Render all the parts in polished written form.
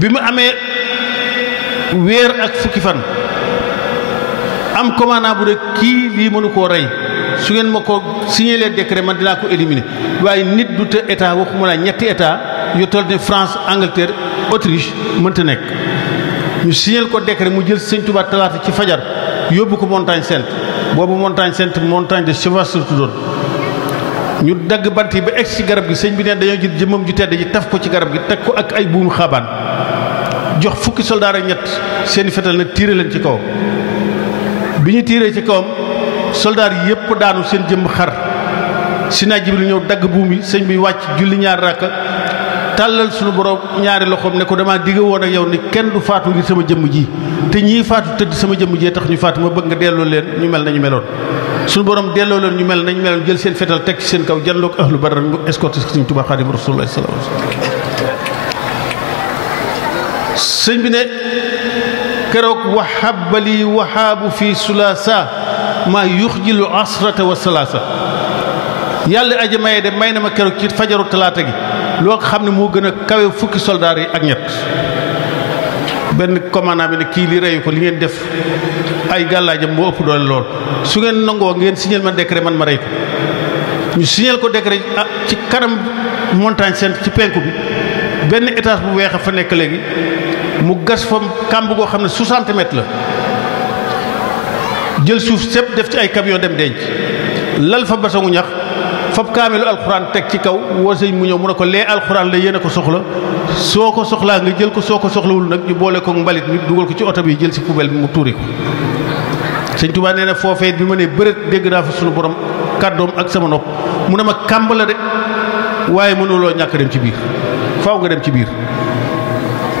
bi mu amee weer ak fukki fan am commandant bu ne kii lii mënu koo rey su ngeen ma ko signaler décret man dinaa ko éliminer waaye nit du te état waxuma laa ñetti état yu toll ne France Angleterre Autriche mënta nekk ñu signaler ko décret mu jël sëñ Touba talaata ci fajar yóbbu ko Montagne Sainte boobu Montagne Sainte montagne de Chevreuse la tuddoon ñu dagg bant yi ba egg ci garab gi sëñ bi neen dañoo jël jëmmam ju tedd ji taf ko ci garab gi teg ko ak ay buumu xaabaan jox fukki soldaar ak ñett seeni fetal nag tiire leen ci kaw bi ñu tiiree ci kawam soldaar yi yëpp daanu seen jëmm xar Sina Jibril ñëw dagg buum yi sëñ bi wàcc julli ñaar rakka tàllal suñu borom ñaari loxoom ne ko damaa digg woon ak yow ni kenn du faatu ngir sama jëmm ji te ñii faatu tëdd sama jëmm jee tax ñu faatu ma bëgg nga delloo leen ñu mel nañu meloon suñu borom delloo leen ñu mel nañu meloon jël seen fetal teg ci seen kaw janloog ahlu badar ñu escorté Sëñ Tuubaa Xaadimu Rasuul sallallahu alayhi wasallam sëñ bi ne keroog wahabali wahaabu fi sulaasa maa yuxjilu asrata wa salaasa yàlla aji maye de may na ma keroog ci fajaru talaata gi loo xam ne moo gën a kawe fukki soldaar yi ak ñett benn commandant bi ne kii li reyu ko li ngeen def ay gàllaajam moo ëpp doole lool su ngeen nangoo ngeen signal ma décret man ma rey ko ñu signal ko décret ci kanam Montagne Sainte ci penku bi benn étage bu weex a fa nekk léegi mu gas fa kàmb goo xam ne 60 mètres la jël suuf sépp def ci ay camion dem denc lal fa basangu ñax fab kaamilu alxuraan teg ci kaw woo sëñ mu ñëw mu ne ko lee alxuraan la yéen a ko soxla soo ko soxlaa nga jël ko soo ko soxlawul nag ñu boole ko mbalit mi dugal ko ci oto bi jël si poubelle bi mu tuuri ko sëñ Tuubaa nee na foofee bi ma nee bërët dégg naa fa sunu borom kàddoom ak sama nopp mu ne ma kàmb la de waaye mënuloo ñàkk dem ci biir faaw nga dem ci biir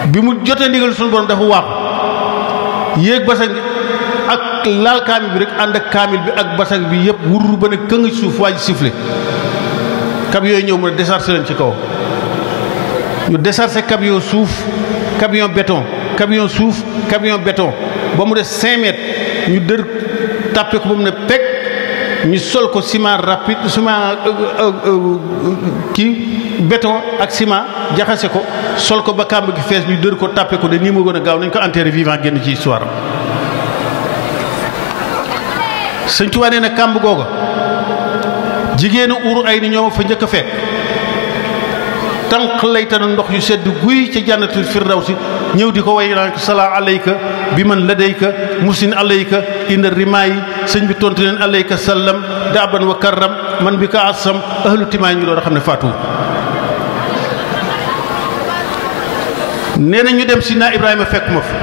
bi mu jotee ndigal sunu borom dafa waaxu yéeg basang ak laal kaamil bi rek ànd ak kaamil bi ak basang bi yëpp wurur ba ne këng suuf waa ji sifflé cab yooyu ñëw mu ne déchargé leen ci kaw ñu déchargé camion suuf camion béton camion suuf camion béton ba mu des 5 mètres ñu dër tàppe ko ba mu ne peg ñu sol ko ciment rapide ciment kii béton ak ciment jaxase ko sol ko ba kàmb gi fees ñu dër ko tàppe ko de nii moo gën a gaaw nañ ko enterré vivant génn ci histoire am sëñ Tuubaa nee na kàmb googa jigéenu uru ay ni ñoo fa njëkk a fekk tànq laytana ndox yu sedd guy ca jannatul firdawsi ñëw di ko way naan salaa alayka bi man ladayka musin alayka inda rimaayi sëñ bi tontu leen alayka sallam daaban wa karram man bi ka asam ahlu timaay ñu doon xam ne faatu nee na ñu dem si naa Ibrahima fekk ma fa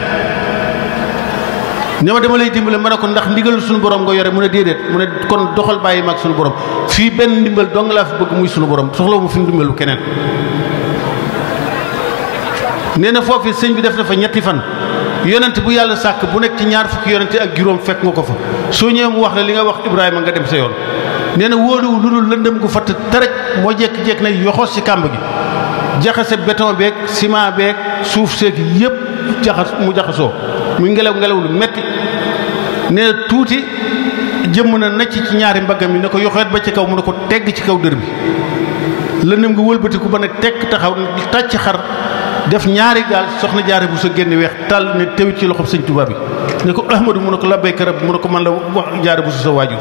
ne ma dama lay dimbale ma ne ko ndax ndigal suñu borom nga yore mu ne déedéet mu ne kon doxal bàyyi ma ak suñu borom fii benn ndimbal dong laa fi bëgg muy suñu borom soxla mu fi ndimbalu keneen nee na foofu sëñ bi def na fa ñetti fan yonent bu yàlla sàkk bu nekk ci ñaar fukki yonent ak juróom fekk nga ko fa soo ñëwee mu wax la li nga wax Ibrahima nga dem sa yoon nee na wóoluwu lu dul lëndëm gu fatt taraj moo jekki-jekki nag yoxoos ci kàmb gi jaxase béton beeg ciment beeg suuf seeg yëpp mu jaxasoo muy ngelaw lu metti nee na tuuti jëmm na nacc ci ñaari mbaggam yi ne ko yoxeet ba ci kaw mu ne ko tegg ci kaw dër bi lëndëm nga wëlbatiku ba ne tekk taxaw tàcc xar def ñaari gaal soxna jaare bu sa génn weex tàll ne tewit ci loxob sëñ Tuubaa bi ne ko ahmadu mu ne ko labbayka rabbi mu ne ko man la wax jaare bu sa waajur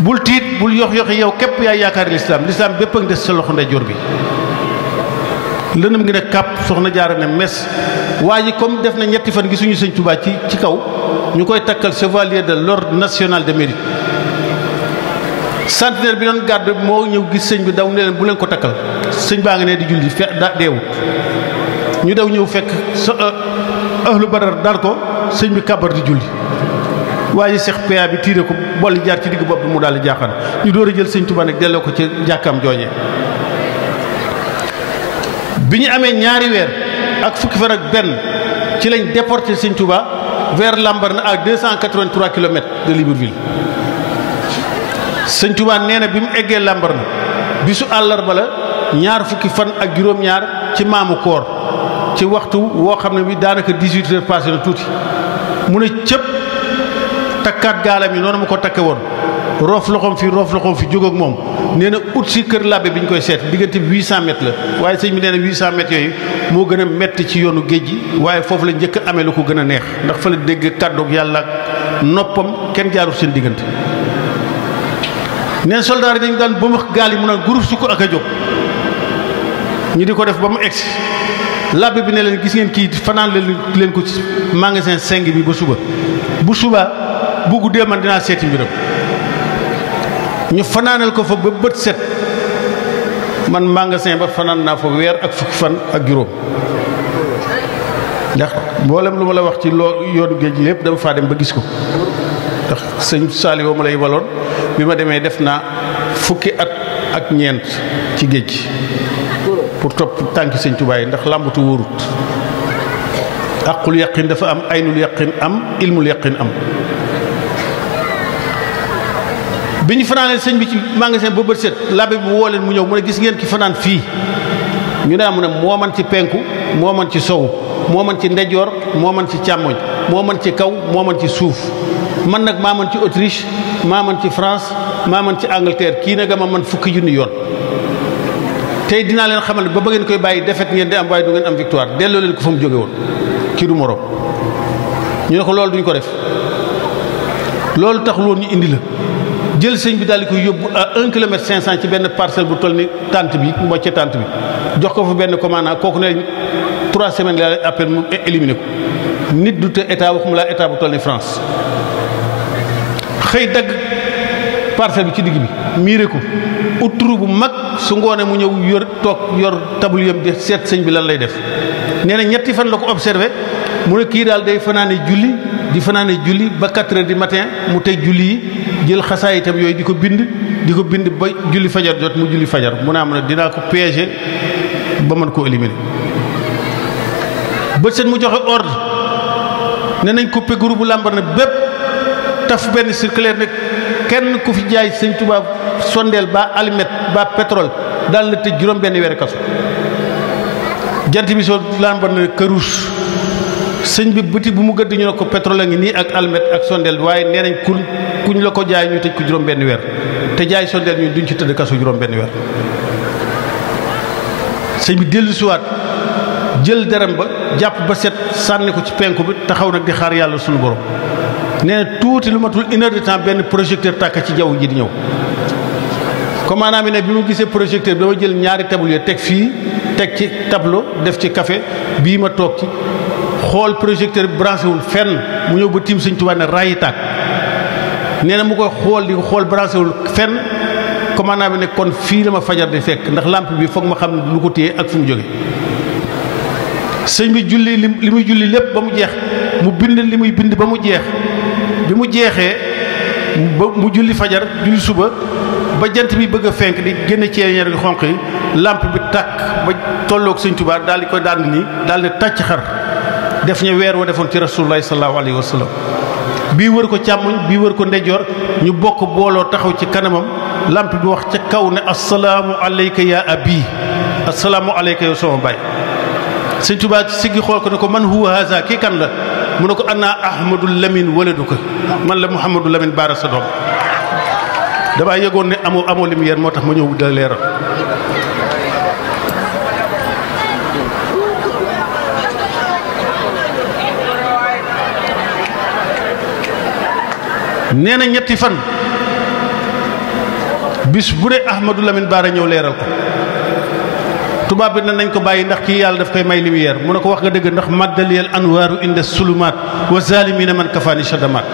bul tiit bul yox-yoxi yow képp yaay yaakaar lislaam bépp a ngi des sa loxo ndeyjoor bi lëndëm ngi ne kàpp soxna jaare ne mes waa ji comme def na ñetti fan gisuñu sëñ Tuubaa ci kaw ñu koy takkal chevalier de l'ordre national de mérite centenaire bi doon gàdd moo ñëw gis sëñ bi daw ne leen bu leen ko takkal sëñ baa ngi ne di julli deewut ñu daw ñëw fekk ahlu badar dar ko sëñ bi kabar di julli waa ji seex pa bi tiire ko bolli jaar ci digg bopp bi mu daal di jaaxaan ñu door a jël sëñ Tuubaa nag delloo ko ci jàkkaam joojee bi ñu amee ñaari weer ak fukki fan ak benn ci lañ déporté sëñ Tuubaa vers Lambaréné à 283 kilomètres de Libreville sëñ Tuubaa nee na bi mu eggee Lambaréné bisu àllarba la ñaar fukki fan ak juróom-ñaar ci maamu koor ci waxtu woo xam ne bi daanaka 18 heures passé na tuuti mu ne cëpp takkaat gaalam yi noonu mu ko takke woon roof loxoom fi jóg ak moom nee na ut si kër labbe bi ñu koy seet diggante bi 800 mètres la waaye sëñ bi nee na 800 mètres yooyu moo gën a metti ci yoonu géej gi waaye foofu la njëkk a amee lu ko gën a neex ndax fa la dégg kàddoog yàlla ak noppam kenn jaarul seen diggante. neen soldaar yi dañu daan ba mu gaal yi mu naan groupe su ko ak a jóg ñu di ko def ba mu egsi labbe bi ne leen gis ngeen kii fanaan leen ko ci magasin 5 bi ba suba bu subaa bu guddee man dinaa seeti mbiram ñu fanaanal ko fa ba bët set man magasin ba fanaan naa fa weer ak fukki fan ak juróom ndax mboolem lu ma la wax ci loo yoonu géej lépp dama faa dem ba gis ko ndax sëñ Saliou ma lay waloon bi ma demee def naa fukki at ak ñeent ci géej gi pour topp tànki sëñ Tuubaa yi ndax làmbatu wóorut aqul yaqin dafa am aynul yaqin am ilmul yaqin am bi ñu fanaanee sëñ bi ci magasin ba bët set labbe bi woo leen mu ñëw mu ne gis ngeen ki fanaan fii ñu ne mu ne moo man ci penku moo man ci sowu moo man ci ndejoor moo man ci càmmoñ moo man ci kaw moo man ci suuf man nag maa man ci Autriche maa man ci France maa man ci Angleterre kii nag ma man fukki junni yoon tey dinaa leen xamal ba ngeen koy bàyyi defet ngeen di am waaye du ngeen am victoire delloo leen ko fa mu jóge woon kii du morom ñu ne ko loolu duñ ko def loolu taxul woon ñu indi la jël sëñ bi daal di koy yóbbu à 1 kilomètre 500 ci benn parcelle bu toll ni tente bi mocce tente bi jox ko fa benn commandant kooku ne 3 semaines la appel mu éliminé ko nit du te état waxuma laa état bu toll ni France xëy dagg parcelle bi ci digg bi miire ko ut trou bu mag su ngoone mu ñëw yor tabliyam di seet sëñ bi lan lay def nee na ñetti fan la ko observé mu ne kii daal day fanaane julli di fanaane julli ba 4 heures du matin mu teg julli yi jël xasaay itam yooyu di ko bind ba julli fajar jot mu julli fajar mu ne am na dinaa ko piéger ba mën koo éliminer bët set mu joxe ordre ne nañ coupé groupe bu Lambaréné bépp taf benn circulaire ne kenn ku fi jaay sëñ Tuubaa sondeel ba almet ba pétrole daal la tëj juróom benn weer kaso jant bi soo Lambaréné këruus sëñ bi bëti bu mu gëdd ñu ne ko pétrole a ngi nii ak almet ak sondeel waaye nee nañ kuñ la ko jaay ñu tëj ko juróom benn weer te jaay sondeel ñu duñ ci tëdd kaso juróom benn weer sëñ bi dellu siwaat jël deram ba jàpp ba set sànni ko ci penku bi taxaw nag di xaar yàlla suñu borom nee na tuuti lu matul 1 heure de temps benn projecteur tàkk ci jaww ji di ñëw commandant bi ne bi mu gisee projecteur bi dama jël ñaari tablier teg fii teg ci tableau def ci café bii ma toog ci xool projecteur bi branché wul fenn mu ñëw ba tiim sëñ Tuubaa ne rayi tàkk nee na mu koy xool di ko xool branché wul fenn commandant bi ne kon fii la ma fajar di fekk ndax lampe bi foog ma xam lu ko téye ak fu mu jóge sëñ bi julli li muy julli lépp ba mu jeex mu bind li muy bind ba mu jeex bi mu jeexee ba mu julli fajar julli suba ba jant bi bëgg a fenk di génn ceeñeer yu xonq yi lampe bi tàkk ba tolloog sëñ Tuubaa daal di koy daan nii daal di tàcc xar def ña weer wa defoon ci rasulullahi sallallahu alayhi wa sallam bii wër ko càmmoñ bii wër ko ndeyjoor ñu bokk booloo taxaw ci kanamam lampe bi wax ca kaw ne assalaamu alayka ya abi assalaamu alayka yow sama baay sëñ Tuubaa siggi xool ko ne ko man huwa haza kii kan la mu ne ko ana ahmadul lamin waladuka man la mouhamadou lamin baara sa doom damaa yëgoon ne amoo lumière moo tax ma ñëw da leeral nee na ñetti fan bis bu dee ahmadou lamin baara ñëw leeral ko tubaab bi nañ ko bàyyi ndax kii yàlla daf koy may lumière mu ne ko wax nga dëgg ndax maddaliyal anwaaru inda sulumaat wa zalimina man kafaani shadamaat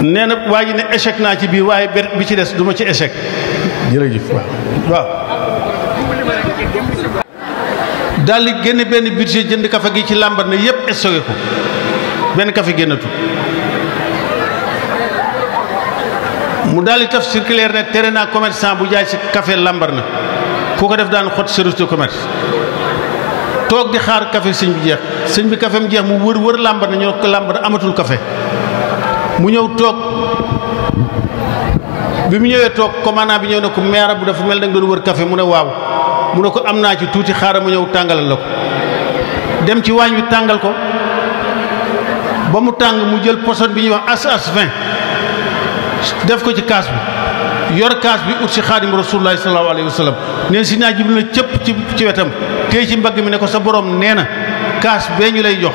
nee na waa ji ne échec naa ci biir waaye bi ci des du ma ci échec jërëjëf waaw daal di génne benn budget jënd kafe gi ci Lambaréné yépp stocké ko benn kafe génnatul mu daal di taf circulaire ne tere naa commerçant bu jaay ci café Lambaréné ku ko def daan xot service de commerce toog di xaar café sëñ bi jeex sëñ bi café mu jeex mu wër Lambaréné ñoo ko Lambaréné amatul café mu ñëw toog bi mu ñëwee toog commandant bi ñëw ne ko maire bu dafa mel da nga doon wër café mu ne waaw mu ne ko am naa ci tuuti xaaral mu ñëw tàngalal la ko dem ci waañ wi tàngal ko ba mu tàng mu jël poson bi ñuy wax as 20 def ko ci kaas bi yor kaas bi ut si xaadim rasulullahi sallallahu alayhi wa sallam neen si naa Jibril na cëpp ci wetam téye ci mbagg mi ne ko sa borom nee na kaas bee ñu lay jox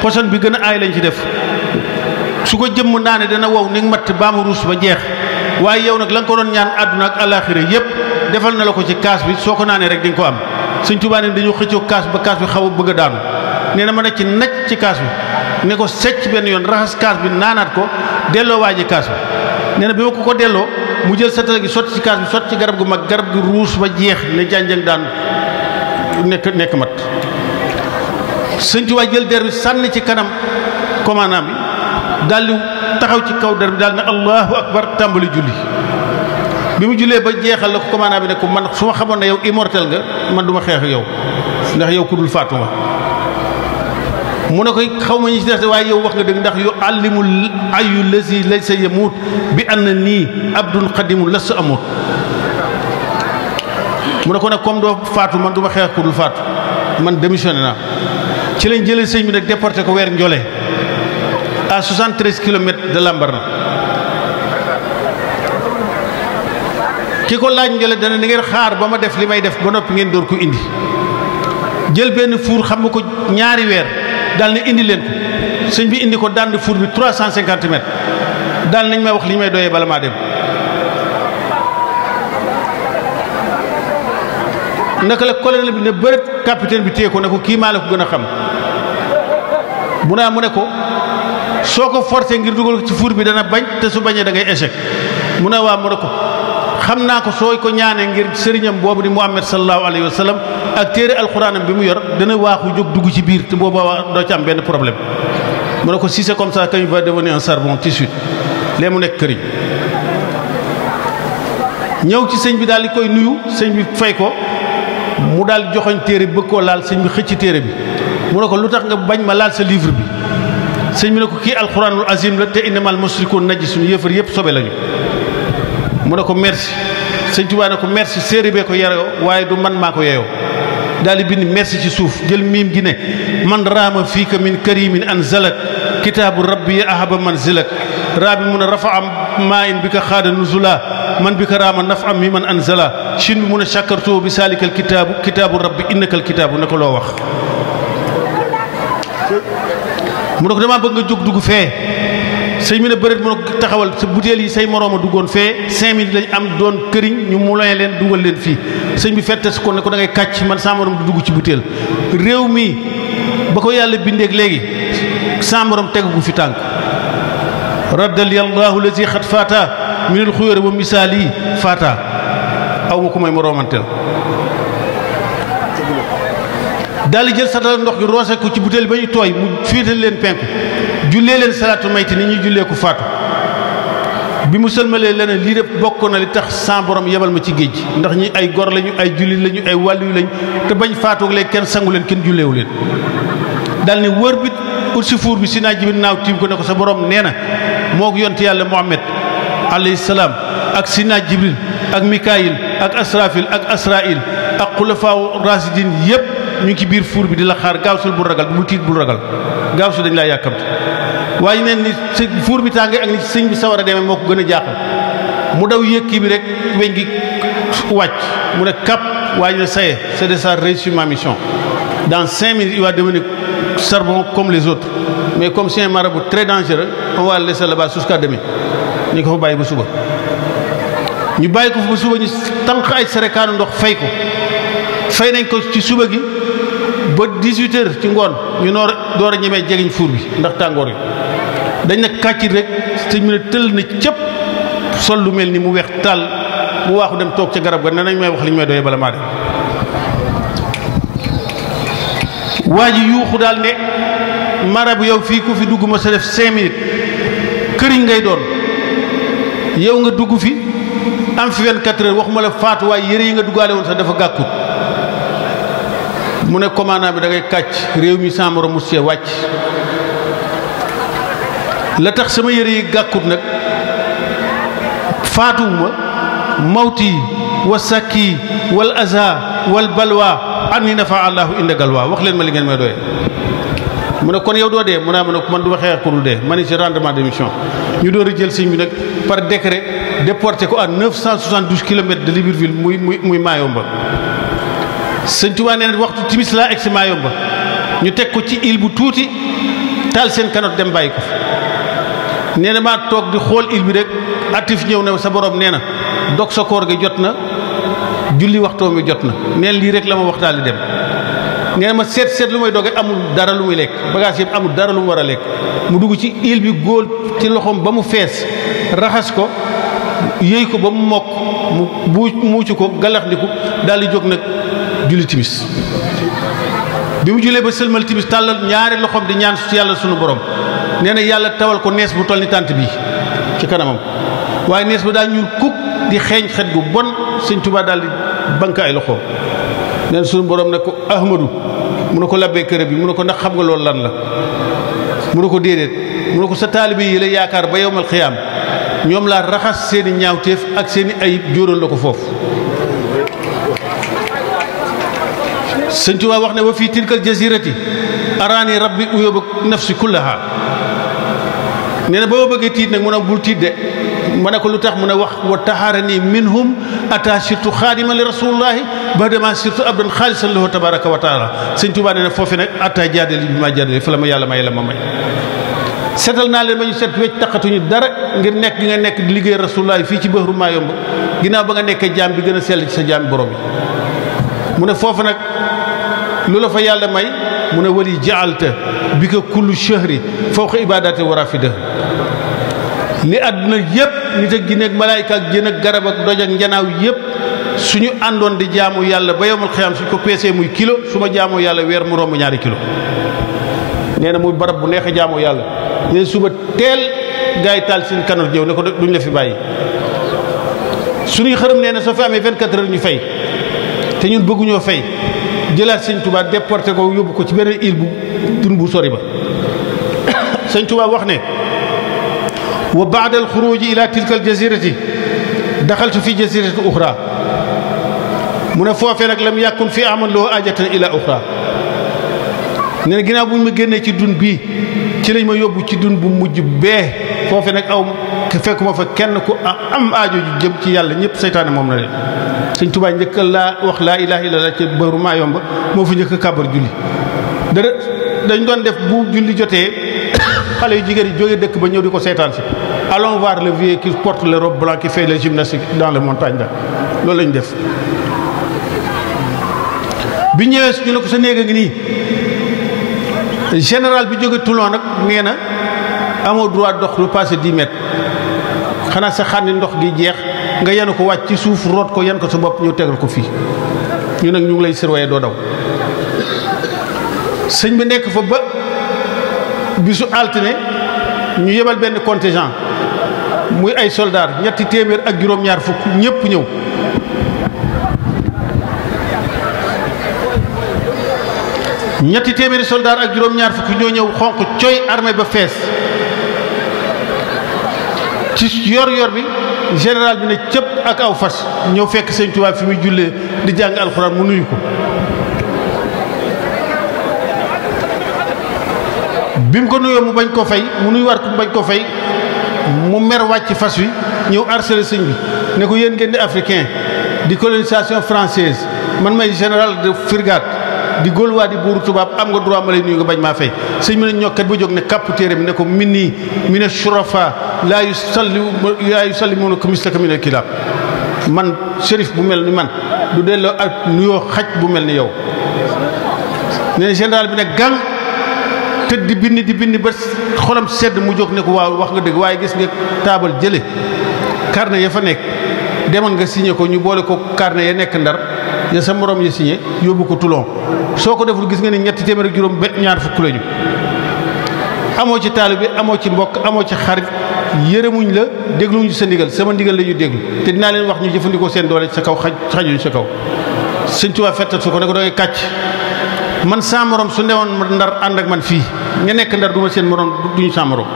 poson bi gën a aay lañ ci def su ko jëmm naa ne dana wow ni matt baa mu ruus ba jeex waaye yow nag la nga ko doon ñaan àdduna ak alaxira yépp defal na la ko ci kaas bi soo ko naanee rek di nga ko am Sëñ Tuubaa ne dañoo xëccoo kaas ba kaas bi xaw a bëgg a daanu nee na ma ne ci naj ci kaas bi ne ko secc benn yoon raxas kaas bi naanaat ko delloo waaji kaas bi nee na bi ma ko delloo mu jël satala gi sotti ci kaas bi sotti ci garab gu mag garab gi ruus ba jeex ne jànjang daan nekk mat Sëñ Tuubaa jël der bi sànni ci kanam commandant bi daal di taxaw ci kaw der bi daal ne allahu akbar tàmbali julli bi mu jullee ba jeexal la ko commandant bi ne ko man su ma xamoon ne yow immortel nga man du ma xeex yow ndax yow ku dul faatu nga mu ne koy xaw ma ñi ci des waaye yow wax nga dëgg ndax yu allimul ayu lazi laysa yamut bi anna nii abdun xadimu las amut mu ne ko nag comme doo faatu man du ma xeex ku dul faatu man démissionné naa ci lañ jëlee sëñ bi nag déporté ko weer Njole à 73 kilomètres de Lambaréné ki ko laaj Njole dana ni ngeen xaar ba ma def li may def ba noppi ngeen door ko indi jël benn fuur xam nga ko ñaari weer daal ne indi leen ko sëñ bi indi ko dànd fuur bi 350 mètres daal nañ may wax li may doyee bala maa dem naka la colonel bi ne bërët capitaine bi téye ko ne ko kii maa la ko gën a xam mu ne ko soo ko forcé ngir dugal ko ci fuur bi dana bañ te su bañee da ngay échec mu ne waa mu ne ko xam naa ko soo ko ñaanee ngir sëriñam boobu di Muhammad sallallahu alayhi wa sallam ak téere alxuraanam bi mu yor dana waaxu jóg dugg ci biir te booba doo ci am benn problème mu ne ko si c'est comme ça qu'il va devenir un charbon tout de suite lee mu nekk këriñ ñëw ci sëñ bi daal di koy nuyu sëñ bi fay ko mu daal joxoñ téere bëgg koo laal sëñ bi xëcc téere bi mu ne ko lu tax nga bañ ma laal sa livre bi sëñ bi ne ko kii alxuraanul azim la te innamal musrikuun najisun yëfar yëpp sobe lañu mu ne ko merci sëñ Tuubaa ne ko merci séeréer bee ko yaroo waaye du man maa ko yeyoo daal di bind merci ci suuf jël miim gi ne man raama fiika min karimin anzalak kitaabu rabbi ahaba manzilak raa bi mun a rafa am maa in bi ka xaada nuzula man bi ka raama naf am mi man anzala chin bi mun a chakartoo bi saalikal kitaabu rabbi innakal kitaabu ne ko loo wax mu ne ko damaa bëgg nga jóg dugg fee sëñ bi ne bëreet mu ne ko taxawal sa butéel yi say morooma duggoon fee 5000 lañ am doon këriñ ñu mu loye leen dugal leen fii sëñ bi fettes ko ne ko da ngay kàcc man sa morom du dugg ci butéel réew mi ba ko yàlla bindeeg léegi sa morom tegu gu fi tànk raddal yallahu lazi xat fata minul xuyóore ba misaal yi fata aw ma ko may moroomantel daal di jël satala ndox gi roose ko ci butéel ba ñu tooy mu féetal leen penku jullee leen salaatu mayti ni ñuy jullee ko faatu bi mu sëlmalee leneen lii def bokk na li tax sa borom yebal ma ci géej gi ndax ñi ay gor lañu ay jullit lañu ay wàllu lañ te bañ faatoog léegi kenn sangu leen kenn julleewu leen daal ne wër bi ut si fuur bi si naa Jibril naaw tiim ko ne ko sa borom nee na moo ko yonti yàlla Muhammad alayhi salaam ak si naa Jibril ak Mikaayil ak Asrafil ak Asrail ak xulafaaw rasidin yépp ñu ngi ci biir fuur bi di la xaar gaaw sul bul ragal bul tiit bul ragal gaaw su dañ laa yàkkamte waaye neen ni fuur bi tàngee ak ni sëñ bi sawar a demee moo ko gën a jaaxal mu daw yéeg kii bi rek weñ gi wàcc mu ne cap waaye ne saye c'est de ça réussir ma mission dans 5 minutes il va devenir charbon comme les autres mais comme c'est un marabout très dangereux on va le laisser là-bas jusqu'à demain ñu ko fa bàyyi ba suba ñu bàyyi ko fa ba suba ñu tànq ay serekaanu ndox fay ko fay nañ ko ci suba gi ba 18 heures ci ngoon ñu door a ñemee jegeñ fuur bi ndax tàngoor yi dañ ne kàccit rek sëñ mu ne tëll na cëpp sol lu mel ni mu weex tàll mu waaxu dem toog ca garab ga ne nañ may wax li ñu may doyee bala maa dem waa ji yuuxu daal ne marabu yow fii ku fi dugg ma sa def 5 minutes këriñ ngay doon yow nga dugg fi am fi 24 heures waxuma la faatu waaye yëre yi nga duggaale woon sax dafa gàkkut mu ne commandant bi da ngay kàcc réew mi sa morom mu see wàcc la tax sama yëre yi gàkkut nag faatuwuma mawti wa sakki wal aza wal balwa anni nafa allahu inda galwa wax leen ma li ngeen may doyee mu ne kon yow doo dee mu ne man du ma xeex ku dul dee ma ni ci rendement de mission ñu door a jël sëñ bi nag par décret déporté ko à 972 kilomètres de Libreville muy Mayomba. sëñ Tuubaa nee na waxtu timis laa egg si Mayomba ñu teg ko ci île bu tuuti taal seen kanot dem bàyyi ko fa nee na maa toog di xool île bi rek atif ñëw na sa borom nee na dog sa koor gi jot na julli waxtoo mi jot na neen lii rek la ma waxtaali dem nee na ma seet lu may doge amul dara lu muy lekk bagage yëpp amul dara lu mu war a lekk mu dugg ci île bi góol ci loxoom ba mu fees raxas ko yëy ko ba mu mokk mu muucu ko galaxndiku daal di jóg nag julli timis bi mu jullee ba sëlmal timis tàllal ñaari loxoom di ñaan ci yàlla sunu borom nee na yàlla tawal ko nees bu toll ni tànt bii ci kanamam waaye nees ba daal ñuul kuk di xeeñ xet gu bon sëñ Tuubaa daal di bank ay loxoom nee na sunu borom ne ko Ahmadu mu ne ko labbee kër bi mu ne ko ndax xam nga loolu lan la mu ne ko déedéet mu ne ko sa taalibe yi la yaakaar ba yowmal xiyaam ñoom laa raxas seeni ñaawteef ak seeni ayib jóoral la ko foofu. sëñ Tuubaa wax ne wa fii tilkal jazirati araani rabbi uyóoba nafsi kullaha nee na ba ma bëggee tiit nag mu ne bul tiit de ma ne ko lu tax mu ne wax wa taharani minhum ata sirtu xaadima li rasulullahi badama sirtu abdan xaalisan lahu tabaraka wa taala sëñ Tuubaa nee na foofu nag atta jaadali bi ma jaadali fa la ma yàlla may la ma may seetal naa leen ba ñu set wecc taqatuñu dara ngir nekk gi nga nekk di liggéey rasulullahi fii ci bëxru Mayomba ginnaaw ba nga nekkee jaam bi gën a sell ci sa jaam borom bi mu ne foofu nag lu la fa yàlla may mu ne wali jaalta bi ka kullu shahri fawqa ibadati wa rafida li àdduna yëpp nit ak jinne ak malaayka ak jën ak garab ak doj ak njanaaw yëpp suñu àndoon di jaamu yàlla ba yowmal xiyaam suñ ko peesee muy kilo su ma jaamoo yàlla weer mu romb ñaari kilo nee na muy barab bu neex a jaamoo yàlla nee suba teel gaa yi taal seen kanot ñëw ne ko duñ la fi bàyyi suñuy xërëm nee na soo fi amee 24 heures ñu fay te ñun bëgguñoo fay jëlaat sëñ Tuubaa déporté ko yóbbu ko ci beneen île bu dun bu sori ba sëñ Tuubaa wax ne wa baada al xuruji ila tilka al jazirati daxaltu fi jazirati uxra mu ne foofee nag lam yàkkun fi aman loo ajatan ila uxra nee na ginnaaw bu ñu ma génnee ci dun bii ci lañ ma yóbbu ci dun bu mujj bee foofee nag aw fekkuma fa kenn ku am aajo ju jëm ci yàlla ñëpp seytaane moom na leen sëñ Tuubaa njëkk laa wax laa ilaaha illallaah ci bëru Mayomba moo fa njëkk a kàbbar julli dara dañ doon def bu julli jotee xale yu jigéen yi jógee dëkk ba ñëw di ko seetaan si allons voir le vieux qui porte les robes blanches qui fait les gymnastiques dans les montagnes da loolu lañu def bi ñëwee ñu ne ko sa néeg a ngi nii général bi jóge Toulon nag nee na amoo droit dox lu passé 10 mètres xanaa sa xànni ndox gi jeex nga yenu ko wàcc ci suuf root ko yan ko sa bopp ñëw tegal ko fii ñu nag ñu ngi lay surveiller doo daw sëñ bi nekk fa ba bisu altine ñu yebal benn contingent muy ay soldats ñetti téeméer ak juróom-ñaar fukk ñëpp ñëw ñetti téeméeri soldats ak juróom-ñaar fukk ñoo ñëw xonq coy armée ba fees ci yor-yor bi général bi ne cëpp ak aw fas ñëw fekk sëñ Tuubaa fi muy jullee di jàng alxuraan mu nuyu ko bi mu ko nuyoo mu bañ ko fay mu nuyu war ko mu bañ ko fay mu mer wàcc fas wi ñëw harcelé sëñ bi ne ko yéen ngeen di africain di colonisation française man may général de brigade di Gaulois di buuru tubaab am nga droit ma lay nuyu nga bañ maa fay sëñ bi ne ñokkat ba jóg ne kàpp téere bi ne ko min nii mi ne shurafa laa yu sallimuuna ko mislaka min al kilaab man shérif bu mel ni man du delloo ak nuyoo xaj bu mel ni yow nee na général bi ne gang tëdd di bind ba xolam sedd mu jóg ne ko waaw wax nga dëgg waaye gis nga taabal jële carnet ya fa nekk demoon nga signé ko ñu boole ko carnet ya nekk Ndar ya sa morom ya signé yóbbu ko Toulon soo ko deful gis nga ni ñetti téeméer ak juróom ñaar fukk lañu amoo ci taalibe amoo ci mbokk amoo ci xarit yërëmuñ la dégluñu sa ndigal sama ndigal la ñu déglu te dinaa leen wax ñu jëfandikoo seen doole sa kaw xajuñ sa kaw sëñ Tuubaa fettat su ko ne ko da ngay kàcc man sa morom su newoon Ndar ànd ak man fii nga nekk Ndar du ma seen morom duñu sa morom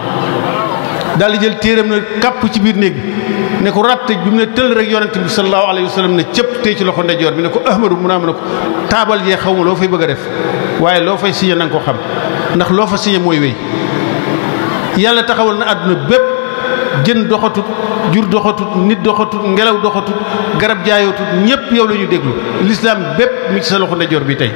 daal di jël téeram na kàpp ci biir néeg bi ne ko ratte bi mu ne tëll rek yonent bi sallallahu alayhi wa sallam ne cëpp tey ci loxo ndeyjoor bi ne ko Ahmadu mu naa mën a ko taabal jee xaw ma loo fay bëgg a def waaye loo fay signé na nga ko xam ndax loo fa signé mooy wéy yàlla taxawal na àdduna bépp jën doxatut jur doxatut nit doxatut ngelaw doxatut garab jaayootut ñëpp yow la ñu déglu l'islam bépp mi ci sa loxo ndeyjoor bi tey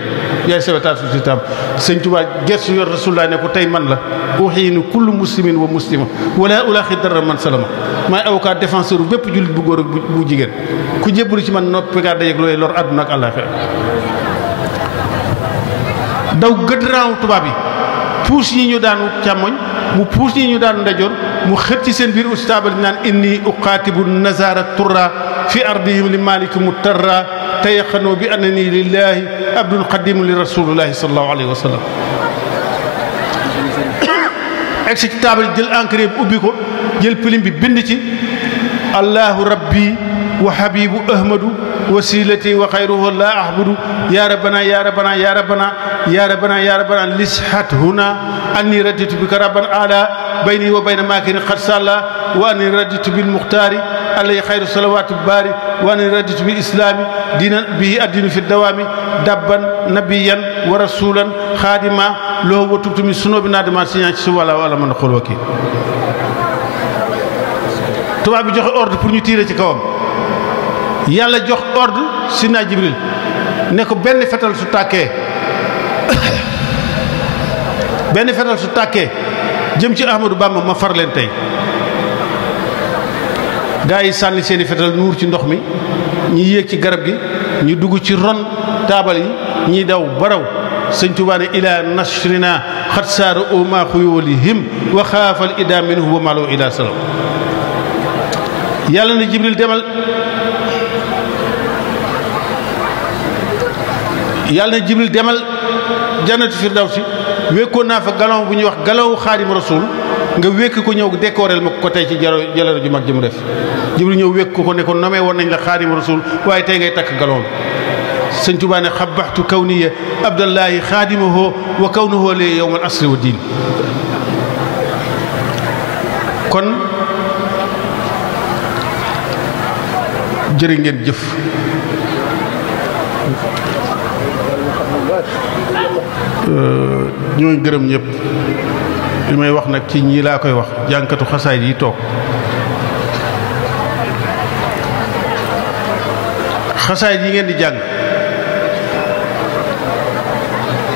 yaay sawetaat su si tam sëñ Tuubaa gersu yor rasulullah ne ko tey man la uxiinu kullu muslimin wa muslima wala ulaaxi dara man salama maay avocat défenseur bu bépp jullit bu góor ak bu jigéen ku jébbalu ci man noppi ngaa dajeeg looy lor àdduna ak àllaaxira daw gëdraaw tubaab yi puus ñi ñu daanu càmmoñ mu puus ñi ñu daanu ndajoor mu xët ci seen biir ustaabal naan inni uqaatibu nazara turra fi ardihim li maliki mutarra tayaqanoo bi annani lillahi abdul qadimu li rasulillahi sallallahu alayhi wa sallam egg si ci taabal jël encre bi ubbi ko jël pilim bi bind ci allahu rabbi wa habibu ahmadu wasilati wa xayruhu la ahbudu ya rabbana ya rabbana ya rabbana ya rabbana ya rabbana lishat huna anni raditu bika rabban ala bayni wa bayna maakini qad salla wa anni raditu bil muxtaari alay xayru salawatu baari wa anni raditu bil islami diinan bihi addinu fi dawaami dabban nabiyan wa rasulan xaadima loo wa tubtu min sunoo bi naadama siñaa ci su wala wala mën a xool wakii tubaab bi joxe ordre pour ñu tirer ci kawam yàlla jox ordre Sidna Jibril ne ko benn fetal su tàkkee jëm ci Ahmadou Bamba ma far leen tey gaa yi sànni seeni fetal nuur ci ndox mi ñi yéeg ci garab gi ñu dugg ci ron taabal yi ñiy daw baraw sëñ Tuubaa ne ila nashrina xat saara o ma xuyoolihim wa xaafal ida minhu wa malo ila salam yàlla ne Jibril demal jannatu firdawsi wékkoon naa fa galon bu ñuy wax galon xaadim rasul nga wékk ko ñëw décoreel ma ko tey ci jalaro ju mag ji mu def Jibril ñëw wékk ko ne ko nomee woon nañ la xaadim rasul waaye tey ngay takk galon bi sëñ Tuubaa ne xabaxtu kawniya abdallahi xaadimahu wa kawnuhu li yowmal asri wa diin kon jërë ngeen jëf ñooy gërëm ñëpp li may wax nag ci ñii laa koy wax jànkatu xasaay yi toog xasaay yi ngeen di jàng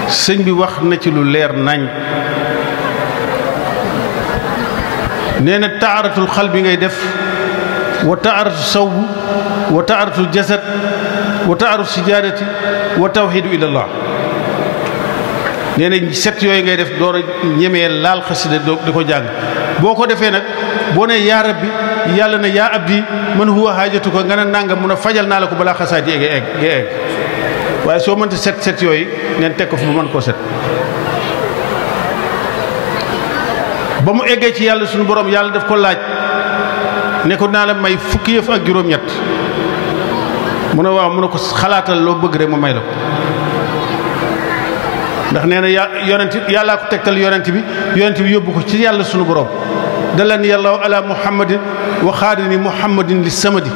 sëñ bi wax na ci lu leer nañ nee na taaratul xal bi ngay def wa taaratu saw wa taaratul jasad wa taaratu sijaadati wa tawxiidu ilallah nee na set yooyu ngay def door a ñemee laal xasida di ko jàng boo ko defee nag boo ne yaa rabbi yàlla na yaa abdi man huwa haajatu ko nga ne nangam mun a fajal naa la ko balaa xasaay di egg waaye soo mënta set yooyu ngeen teg ko fu mu mën koo set ba mu eggee ci yàlla suñu borom yàlla daf ko laaj ne ko naa la may fukki yëf ak juróom-ñett mu ne waaw mu ne ko xalaatal loo bëgg rek ma may la ko ndax nee na yàllaa ko tegtal yonent bi yóbbu ko ci yàlla sunu borom dalani yàlla ala muhammadin wa xaadini muhammadin li samadi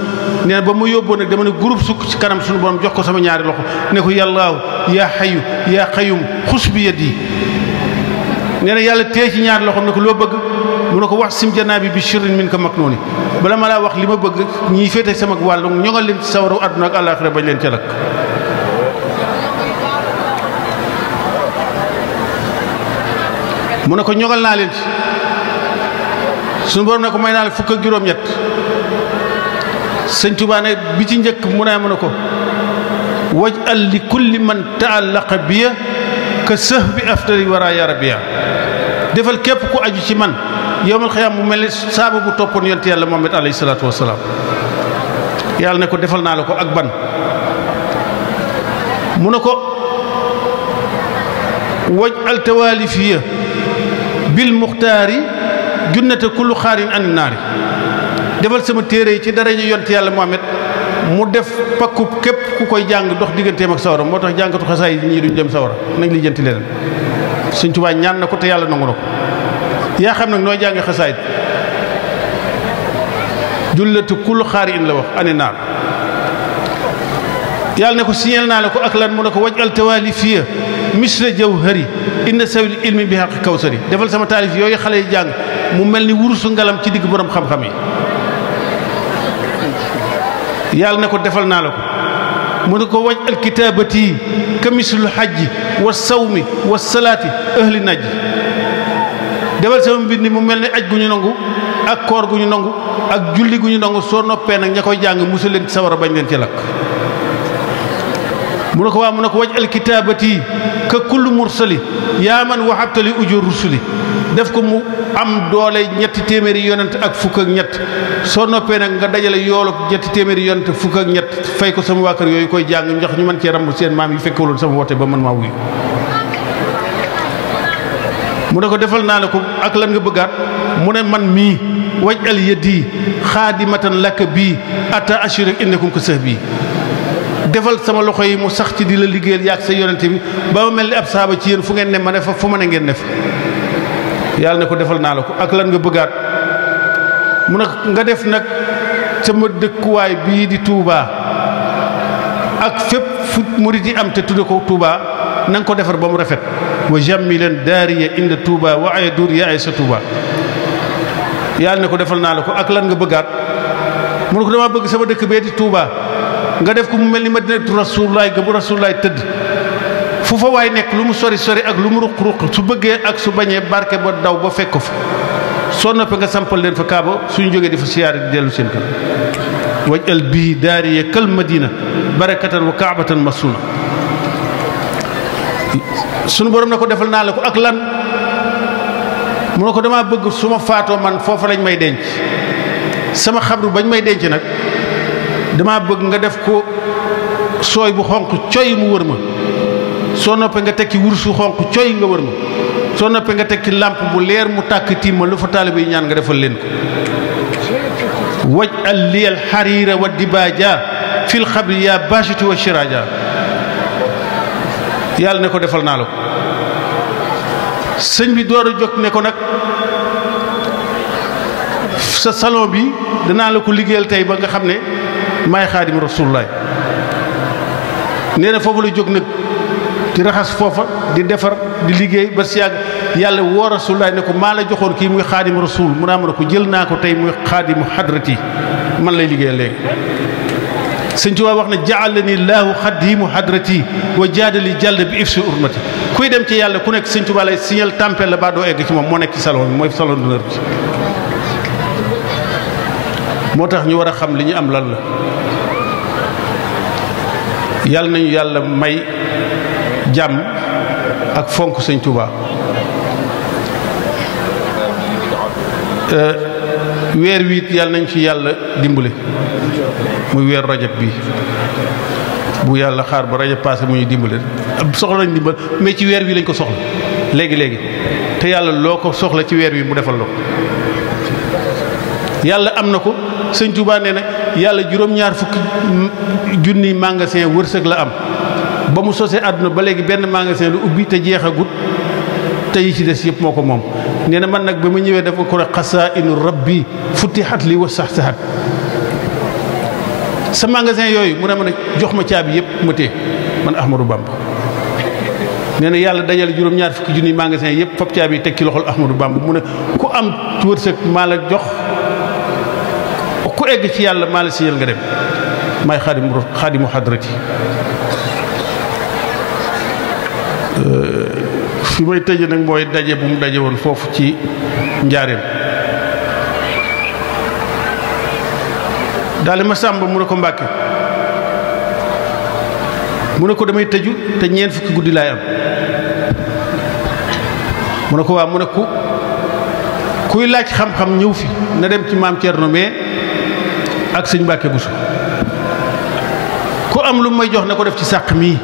nee na ba ma yóbboo nag dama ne groupe sukk ci kanam sunu borom jox ko sama ñaari loxo ne ko yàllaaw yaa xayu yaa xayum xus bi yat yi nee na yàlla téye ci ñaari loxo ne ko loo bëgg mu ne ko wax sim janaa bi shirrin min ka mag nooni bala ma laa wax li ma bëgg ñiy féete sama wàll ñoŋal leen ci sawaru àdduna ak àllaaxira bañ leen ca lakk mu ne ko ñogal naa leen ci suñu borom ne ko may naa la fukk ak juróom-ñett sëñ Tuubaa ne bi ci njëkk mu ne ko waj al li kulli man taallaqa biya ka sëh bi aftari wara ya rabbiya defal képp ku aju ci man yowmal xiyaam mu mel ni saaba bu toppoon yonent yàlla Muhammad alayhi salaatu wasalaam yàlla ne ko defal naa la ko ak ban mu ne ko waj al tawaalifiya bil muxtaari junnate kullu xaarin ani naari defal sama téere yi ci daraja yonent yàlla Muhammad mu def pakku képp ku koy jàng dox digganteem ak sawara moo tax jàngatu xasaay yi ñii duñ dem sawara nañ li jënti leneen Sëñ Tuubaa ñaan na ko te yàlla nangu na ko yaa xam nag nooy jàng xasaay jullatu kullu xaari in la wax ani naar yàlla ne ko signal naa la ko ak lan mu ne ko waj al tawaali fiya misra jawhari inna sawil ilmi bi xaq kawsari defal sama taalif yooyu xale yi jàng mu mel ni wurusu ngalam ci digg borom xam-xam yi. yàlla ne ko defal naa la ko mu ne ko waj al kitaabati kamisul hajji wa sawmi wa salaati ahli najj defal sama mbind mu mel ni aj gu ñu nangu ak koor gu ñu nangu ak julli gu ñu nangu soo noppee nag ña koy jàng musul leen ci sawara bañ leen ci lakk. mu ne ko waaw mu ne ko waj al kitaabati ka kullu mursali yaa man wahabtali ujur rusuli def ko mu am doole ñetti téeméeri yonent ak fukk ak ñett soo noppee nag nga dajale yoolu ñetti téeméeri yonent fukk ak ñett fay ko sama waa kër yooyu koy jàng ndax ñu mën cee ramb seen maam yi fekkewuloon sama woote ba mën maa wuyu. mu ne ko defal naa la ko ak lan nga bëggaat mu ne man mii waj al yadi xaadimatan lakk bii ata ashurik innakum ko sëx bii defal sama loxo yi mu sax ci di la liggéeyal yaag sa yonent bi ba ma mel ni ab saaba ci yéen fu ngeen ne ma ne fa fu ma ne ngeen ne fa. yàlla ne ko defal naa la ko ak lan nga bëggaat mu ne nga def nag sama dëkkuwaay bii di Touba ak fépp fu murit yi am te tudde ko Touba na nga ko defar ba mu rafet wa jammilan daariya inda Touba wa ay dur ya ay sa Touba. yàlla ne ko defal naa la ko ak lan nga bëggaat mu ne ko dama bëgg sama dëkk bee di Touba nga def ko mu mel ni madinatu rasulullaay ga bu rasulullaay tëdd fu fa waay nekk lu mu sori sori ak lu mu ruq-ruq su bëggee ak su bañee barke ba daw ba fekk ko fa soo noppee nga sampal leen fa kaaba suñu jógee di fa siyaare di dellu seen kër waj al bii daariya kal madina barakatan wa kaabatan masuna. suñu borom ne ko defal naa la ko ak lan mu ne ko damaa bëgg su ma faatoo man foofa lañ may denc sama xabru bañ may denc nag damaa bëgg nga def ko sooy bu xonq coy mu wër ma soo noppee nga tekki wursu xonq coy nga wër ma soo noppee nga tekki làmp bu leer mu tàkk tiim ma lu fa taalibe yi ñaan nga defal leen ko waj al liyal xariira wa dibaaja fil xabri yaa bachati wa shiraja. yàlla ne ko defal naa la ko sëñ bi door a jóg ne ko nag sa salon bi danaa la ko liggéeyal tey ba nga xam ne maay xaadim rasulullaay. nee na foofu la jóg nag di raxas foofa di defar di liggéey ba si yàgg yàlla woo rasulullaay ne ko maa la joxoon kii muy xaadim rasul mu naa mën a ko jël naa ko tey muy xaadimu xadrati man lay liggéeyal léegi. sëñ Tuubaa wax na jaalani laahu xadimu xadrati wa jaadali jàll bi ifsi urmati kuy dem ci yàlla ku nekk sëñ Tuubaa lay signal tampel la ba doo egg ci moom moo nekk ci salon bi mooy salon d'honneur bi. moo tax ñu war a xam li ñu am lan la. yàlla nañu yàlla may jàmm ak fonk sëñ Touba weer wi yàlla nañ ci yàlla dimbale muy weer rajab bi bu yàlla xaar ba rajab passé mu ñu dimbale soxla nañ dimbal mais ci weer wi lañ ko soxla léegi te yàlla loo ko soxla ci weer wi mu defal la ko yàlla am na ko. sëñ Touba nee na yàlla juróom-ñaar fukki junni magasin wërsëg la am ba mu sosee àdduna ba léegi benn magasin lu ubbi te jeexagut te yi ci des yëpp moo ko moom. nee na man nag ba ma ñëwee dafa ko rek xasaa inu rabbi futtihat li wa sax-saxat sa magasin yooyu mu ne ma ne jox ma caabi yëpp ma téye man Ahmadou Bamba. nee na yàlla dajale juróom-ñaar fukki junni magasin yëpp fab caabi yi teg ci loxol Ahmadou Bamba mu ne ku am wërsëg maa la jox. ku egg ci yàlla maa la siyal nga dem may xaadimu xadrati. fi may tëje nag mooy daje bu mu daje woon foofu ci njaareem daal ma sàmba mu ne ko Mbàkke mu ne ko damay tëju te ñeent fukki guddi laay am mu ne ko waaw mu ne kuy laaj xam-xam ñëw fi na dem ci maam Thierno mais ak sëñ Mbàkke Buso ku am lu may jox na ko def ci sàq mii